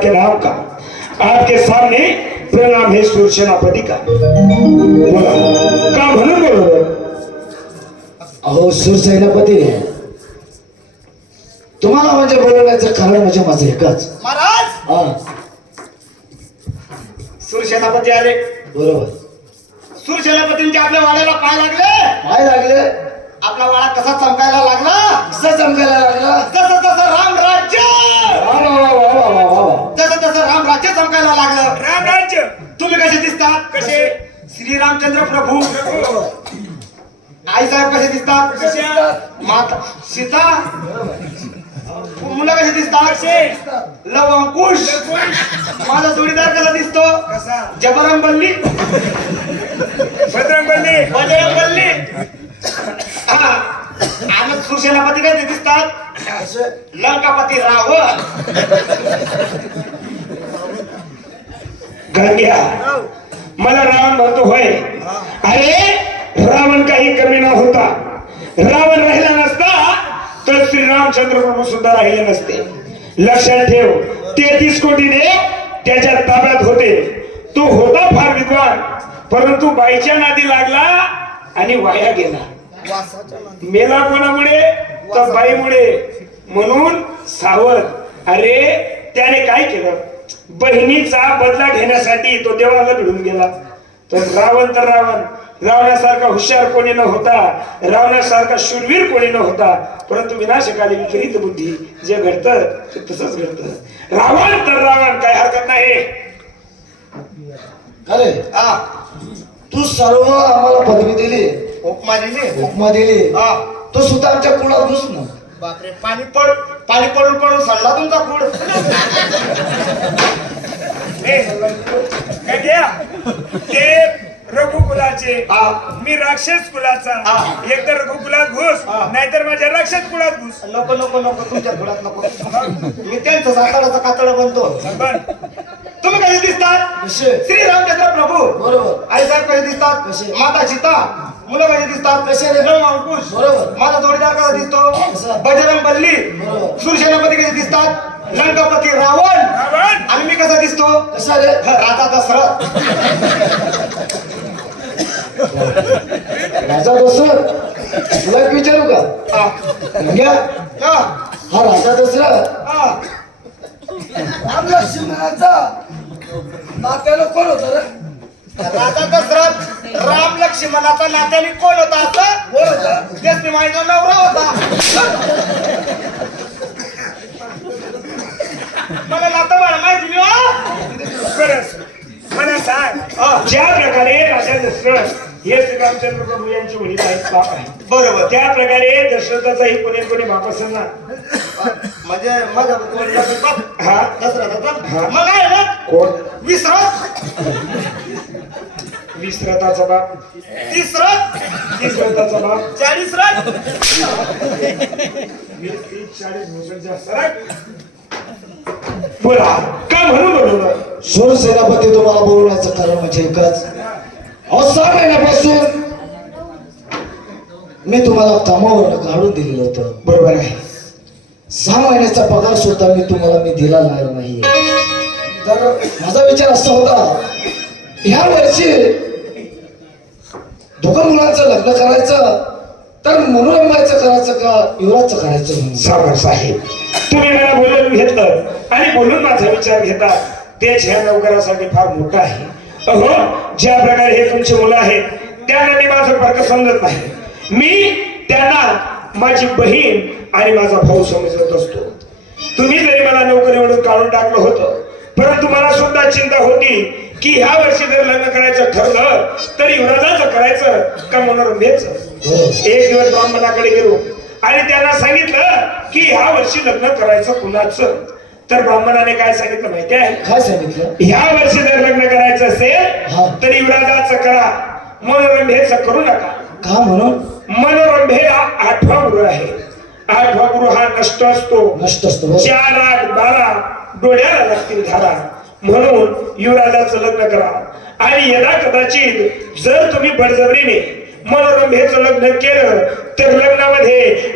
के नाम का। आपके सामने प्रणाम है सूरसेनापति का। बोला का म्हणून बोलवलं अहो शिवसेनापती तुम्हाला म्हणजे बोलवण्याचं कारण म्हणजे माझं एकच। महाराज! हा. सूरसेनापती आले। बरोबर. सूरसेनापतींचे आपल्या वाड्याला पाय लागले? काय लागले. आपला वाडा कसा चमकायला लागला? कसं चमकायला लागला? तसं तसं राम जसं तसं राम राज्य चमकायला लागलं राम राज्य. तुम्ही कसे दिसतात कसे? श्री रामचंद्र प्रभू. आई साहेब कसे दिसतात? कसे? माता सीता. मुलं कसे दिसतात? लव अंकुश. माझा जोडीदार कसा दिसतो? कसा? जबरम बल्ली. बजरंग बल्ली. बजरंग बल्ली. आणि सुशेलापती कसे दिसतात? असं लंकापती रावण. गंग्या. मला रावण म्हणतो होय. अरे रावण काही कमी न होता. रावण राहिला नसता तर श्री रामचंद्र प्रभू सुद्धा राहिले नसते. लक्षात ठेव तेहतीस कोटी देव त्याच्या ताब्यात होते. तो होता फार विद्वान परंतु बाईच्या नादी लागला आणि वाया गेला. मेला कोणामुळे? तर बाईमुळे. म्हणून सावध. अरे त्याने काय केलं? बहिणीचा बदला घेण्यासाठी तो देवाला भिडून गेला. तर रावण तर रावण. रावणासारखा हुशार कोणी न होता रावणासारखा शूरवीर कोणी न होता परंतु विनाशकाली विपरीत बुद्धी जे घडतं ते तसंच घडतं. रावण तर रावण काय हरकत नाही. अरे हा तू सर्व आम्हाला पदवी दिली. उपमा दिली. उपमा दिली. हा तू सुद्धा आमच्या कुणात घुस ना बापरे पाणी पड पाणी पडून पडून सडला तुमचा घ्या? ते रघुकुलाचे. मी राक्षस कुलाचा. हा. एक तर रघुकुलात घुस हा. नाहीतर माझ्या राक्षस कुलात घुस. नको नको नको तुमच्या घोड्यात नको. मी त्यांचं साताडाचा कातड बनतो. पण. तुम्ही कसे दिसतात? कसे? श्री रामचंद्र प्रभू. बरोबर. आई साहेब कसे दिसतात? माता सीता. मुलं कसे दिसतात कसे रे? लव अंकुश बरोबर. माझा जोडीदार कसा दिसतो? बजरंग बल्ली. सुरसेनापती कसे दिसतात. लंकापती रावण. रावण. आणि मी कसा दिसतो? कसा रे? राजा दशरथ राजा दशरथ तुला विचारू का? हा. गंग्या हा. हा राजा दशरथ हा. राम लक्ष्मणाचा नात्यानं कोण होत रे? लक्ष्मणाचा नात्याने कोण होता असं? कोण होता? त्याच माझा नवरा होता. मला नातं बाळ माहिती नाही हो. मला सांग. ज्या प्रकारे राजा दशरथ हे श्रीरामचंद्र प्रभू यांची वडील आहेत बाप आहे बरोबर. त्या प्रकारे दशरथाचाही कोणी कोणी बाप असेल ना म्हणजे वडिलाचा बाप हा? हा. मग आहे ना? कोण? विसरत विसरताचा बाप. बाप. चाळीस रथ? वीस, तीस, चाळीस वर्षांच्या सरक. बोला का म्हणून बोलवलं? शूर सेनापती तुम्हाला बोलवण्याचं कारण म्हणजे एकच. अहो सहा महिन्यापासून मी तुम्हाला कामावर काढून दिलेलं होतं. बरोबर आहे. सहा महिन्याचा पगार सुद्धा मी तुम्हाला मी दिला नाही. तर माझा विचार असा होता ह्या वर्षी दोघं मुलांचं लग्न करायचं तर मनोरंगाचं करायचं का युवराजचं करायचं? म्हणून सागर साहेब तुम्ही मला बोलून घेतलं. आणि बोलून माझा विचार घेता तेच ह्या नौकरासाठी फार मोठं आहे. अहो ज्या प्रकारे हे तुमची मुलं आहेत त्यांना मी माझं फरक समजत नाही. मी त्यांना माझी बहीण आणि माझा भाऊ समजत असतो. तुम्ही जरी मला नोकरीवरून काढून टाकलं होतं परंतु मला सुद्धा चिंता होती की ह्या वर्षी जर लग्न करायचं ठरलं तर युवराजाचं करायचं का मनोरंभेचं बरोबर. एक दिवस ब्राह्मणाकडे गेलो आणि त्यांना सांगितलं की ह्या वर्षी लग्न करायचं कुणाचं? तर ब्राह्मणाने काय सांगितलं माहिती आहे? काय सांगितलं? ह्या वर्षी जर लग्न करायचं हा. असेल तर युवराजाचं करा. मनोरंभेचं करू नका. का म्हणून? मनोरंभेला आठवा गुरु आहे. आठवा गुरु हा नष्ट असतो. नष्ट असतो. चार आठ बारा डोळ्याला लागतील धारा म्हणून युवराजाचं लग्न करा. आणि यदा कदाचित जर तुम्ही बळजबरीने मनोरंभेचं लग्न केलं तर लग्नामध्ये